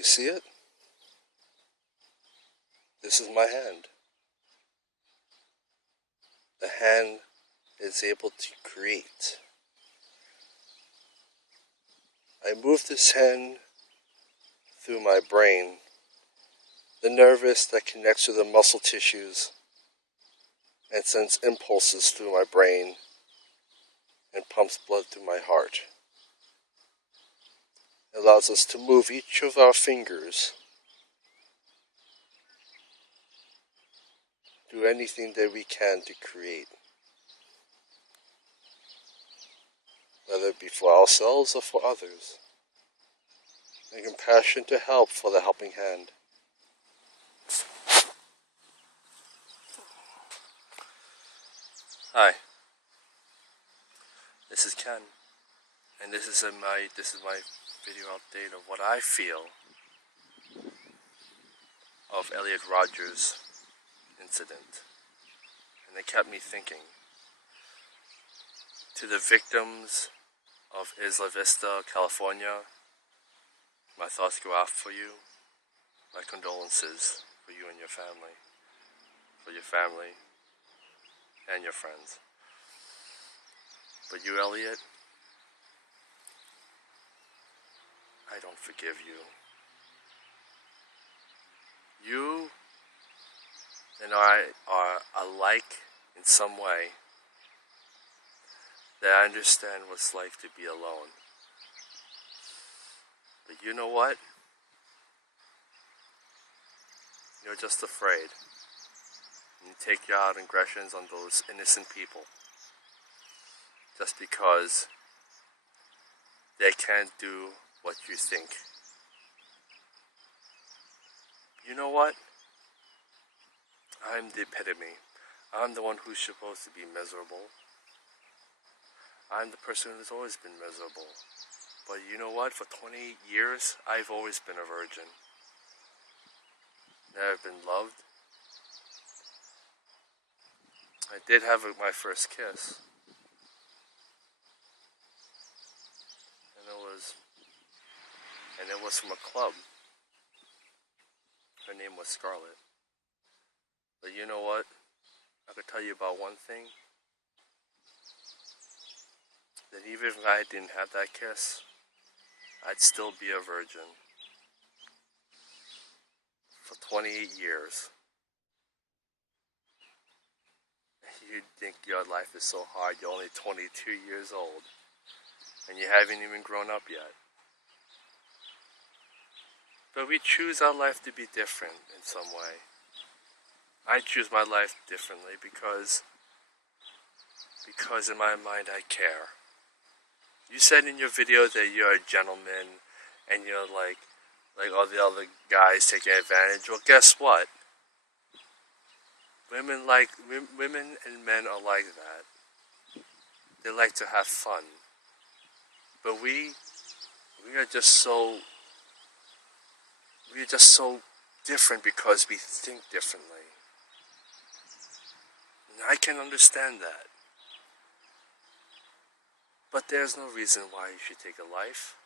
you see it? This is my hand. The hand is able to create. I move this hand through my brain, the nervous that connects to the muscle tissues and sends impulses through my brain and pumps blood through my heart. It allows us to move each of our fingers, do anything that we can to create, whether it be for ourselves or for others, and compassion to help for the helping hand. Hi, this is Ken, and this is my video update of what I feel of Elliot Rodger's incident, and it kept me thinking. To the victims of Isla, Vista, California, my thoughts go out for you. My condolences for you and your family, and your friends. But you, Elliot, I don't forgive you. You and I are alike in some way, that I understand what it's like to be alone. But you know what? You're just afraid. You take out aggressions on those innocent people just because they can't do what you think. You know what? I'm the epitome. I'm the one who's supposed to be miserable. I'm the person who's always been miserable. But you know what? For 20 years, I've always been a virgin. Never been loved. I did have my first kiss. And it was from a club. Her name was Scarlett. But you know what? I could tell you about one thing. That even if I didn't have that kiss, I'd still be a virgin. For 28 years. You think your life is so hard, you're only 22 years old. And you haven't even grown up yet. But we choose our life to be different in some way. I choose my life differently because in my mind I care. You said in your video that you're a gentleman and you're like all the other guys taking advantage. Well, guess what? Women and men are like that. They like to have fun. But we are just so different because we think differently. And I can understand that. But there's no reason why you should take a life.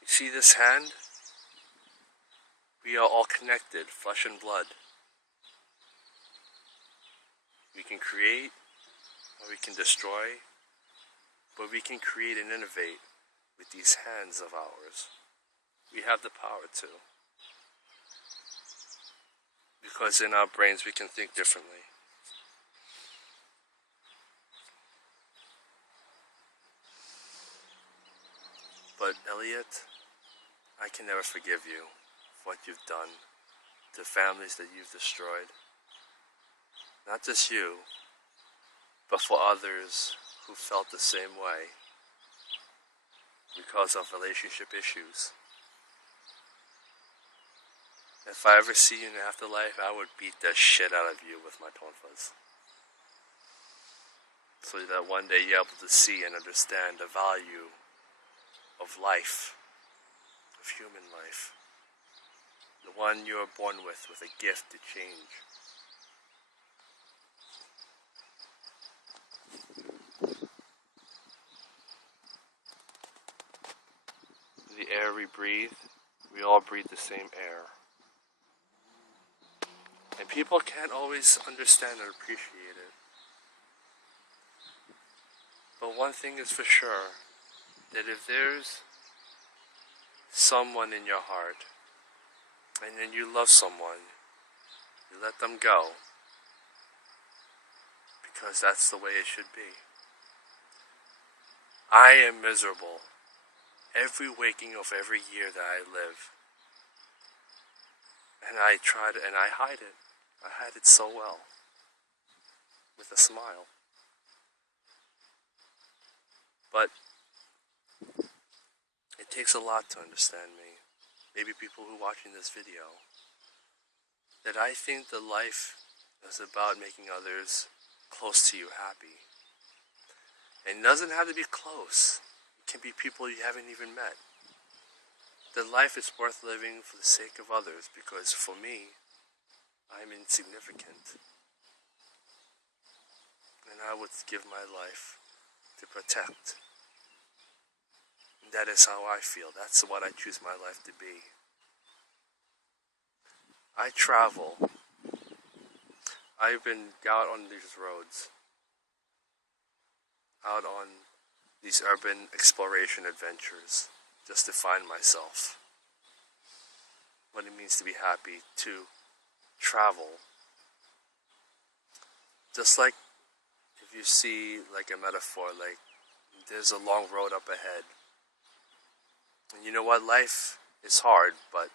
You see this hand? We are all connected, flesh and blood. We can create, or we can destroy, but we can create and innovate with these hands of ours. We have the power to. Because in our brains we can think differently. But Elliot, I can never forgive you for what you've done to families that you've destroyed. Not just you, but for others who felt the same way because of relationship issues. If I ever see you in the afterlife, I would beat the shit out of you with my tonfas. So that one day you're able to see and understand the value of life, of human life. The one you are born with a gift to change. The air we breathe, we We all breathe the same air. And people can't always understand or appreciate it. But one thing is for sure, that if there's someone in your heart, and then you love someone, you let them go, because that's the way it should be. I am miserable every waking of every year that I live. And I try to, and I hide it. I hide it so well. With a smile. But it takes a lot to understand me. Maybe people who are watching this video. That I think that life is about making others close to you happy. And it doesn't have to be close. It can be people you haven't even met. That life is worth living for the sake of others, because for me, I'm insignificant. And I would give my life to protect. And that is how I feel. That's what I choose my life to be. I travel. I've been out on these roads. Out on these urban exploration adventures. Just to find myself. What it means to be happy. To travel. Just like if you see like a metaphor, like there's a long road up ahead. And you know what? Life is hard, but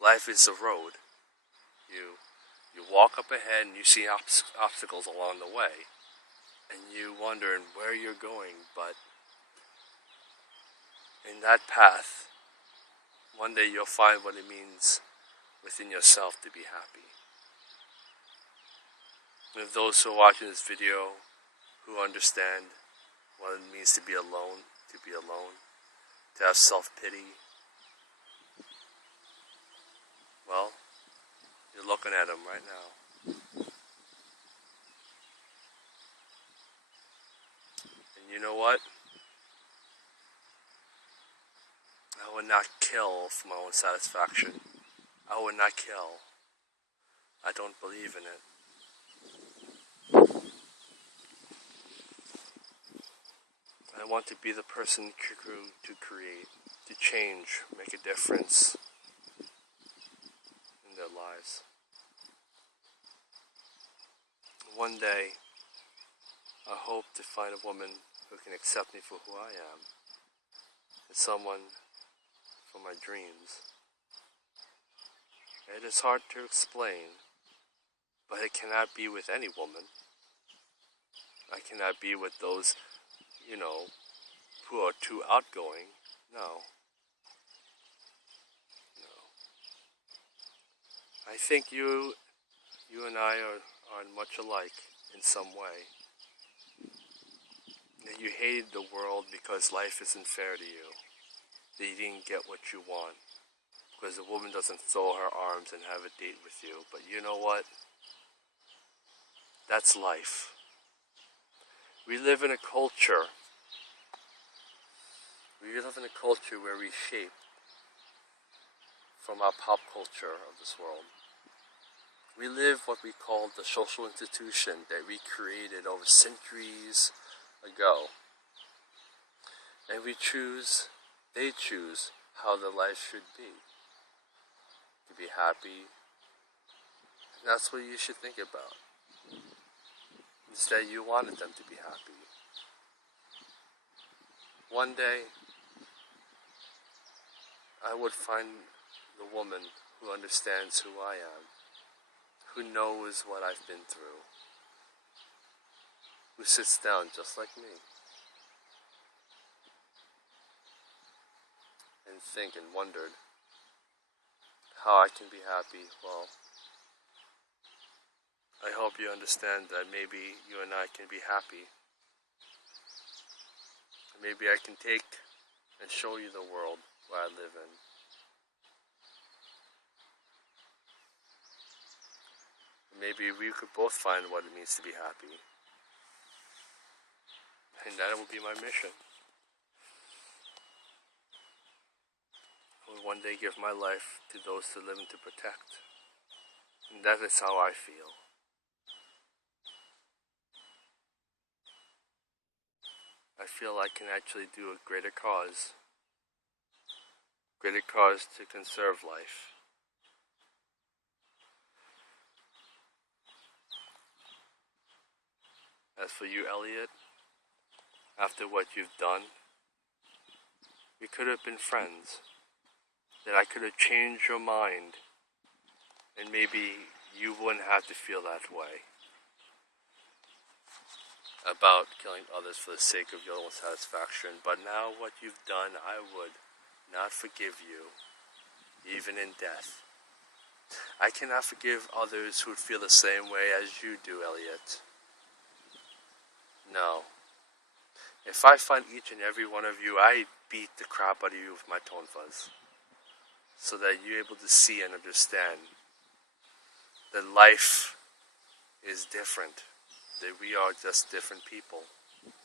life is a road. You walk up ahead and you see obstacles along the way. And you wonder where you're going, but in that path, one day you'll find what it means within yourself to be happy. And if those who are watching this video who understand what it means to be alone, to have self-pity, well, you're looking at them right now. And you know what? I would not kill for my own satisfaction. I would not kill. I don't believe in it. I want to be the person to create, to change, make a difference in their lives. One day, I hope to find a woman who can accept me for who I am, and someone for my dreams. It is hard to explain, but it cannot be with any woman. I cannot be with those, who are too outgoing. No. I think you and I are much alike in some way. That you hate the world because life isn't fair to you. That you didn't get what you want. Because a woman doesn't throw her arms and have a date with you. But you know what? That's life. We live in a culture. We live in a culture where we shape from our pop culture of this world. We live what we call the social institution that we created over centuries ago. And they choose how the life should be. To be happy. And that's what you should think about. Instead, you wanted them to be happy. One day, I would find the woman who understands who I am, who knows what I've been through, who sits down just like me, and think and wondered how I can be happy. Well, I hope you understand that maybe you and I can be happy. Maybe I can take and show you the world where I live in. Maybe we could both find what it means to be happy. And that will be my mission. will one day give my life to those to live and to protect. And that is how I feel. I feel I can actually do a greater cause to conserve life. As for you, Elliot, after what you've done, we could have been friends. That I could have changed your mind, and maybe you wouldn't have to feel that way about killing others for the sake of your own satisfaction. But now what you've done, I would not forgive you, even in death. I cannot forgive others who would feel the same way as you do, Elliot. No. If I find each and every one of you, I beat the crap out of you with my tone fuzz. So that you're able to see and understand that life is different. That we are just different people.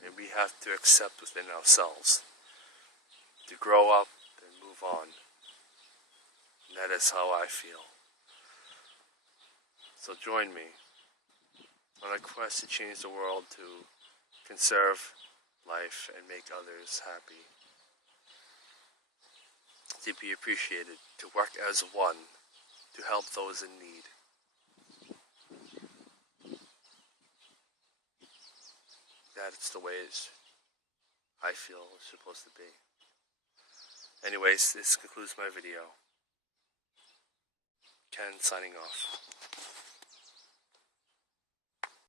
And we have to accept within ourselves to grow up and move on. And that is how I feel. So join me on a quest to change the world, to conserve life and make others happy. To be appreciated, to work as one, to help those in need. That's the way I feel it's supposed to be. Anyways, this concludes my video. Ken signing off.